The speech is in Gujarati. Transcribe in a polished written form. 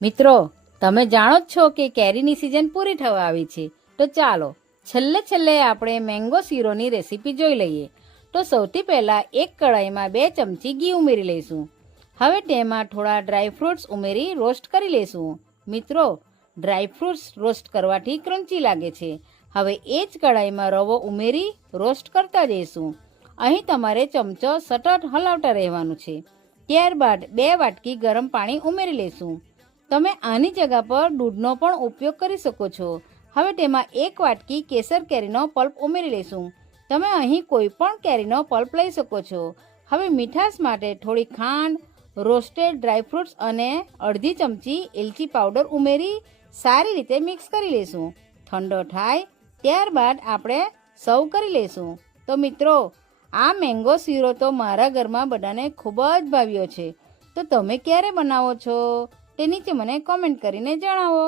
મિત્રો, તમે જાણો જ છો કે કેરીની સિઝન પૂરી થવા આવી છે, તો ચાલો છેલ્લે આપણે મેંગો શીરોની રેસીપી જોઈ લઈએ. તો સૌથી પહેલાં એક કઢાઈમાં 2 ચમચી ઘી ઉમેરી લઈશું. હવે તેમાં થોડા ડ્રાયફ્રૂટ્સ ઉમેરી રોસ્ટ કરી લઈશું. મિત્રો, ડ્રાયફ્રૂટ્સ રોસ્ટ કરવાથી ક્રન્ચી લાગે છે. હવે એ જ કઢાઈમાં રવો ઉમેરી રોસ્ટ કરતા જઈશું. અહીં તમારે ચમચો સતત હલાવતા રહેવાનું છે. ત્યારબાદ 2 વાટકી ગરમ પાણી ઉમેરી લઈશું. તમે આની જગ્યા પર દૂધનો પણ ઉપયોગ કરી શકો છો. હવે તેમાં 1 વાટકી કેસર કેરીનો પલ્પ ઉમેરી લઈશું. તમે અહીં કોઈ પણ કેરીનો પલ્પ લઈ શકો છો. હવે મીઠાશ માટે થોડી ખાંડ, રોસ્ટેડ ડ્રાયફ્રૂટ્સ અને અડધી ચમચી એલચી પાવડર ઉમેરી સારી રીતે મિક્સ કરી લઈશું. ઠંડો થાય ત્યારબાદ આપણે સર્વ કરી લઈશું. તો મિત્રો, આ મેંગો શીરો તો મારા ઘરમાં બધાને ખૂબ જ ભાવ્યો છે. તો તમે ક્યારે બનાવો છો તે નીચે મને કોમેન્ટ કરીને જણાવો.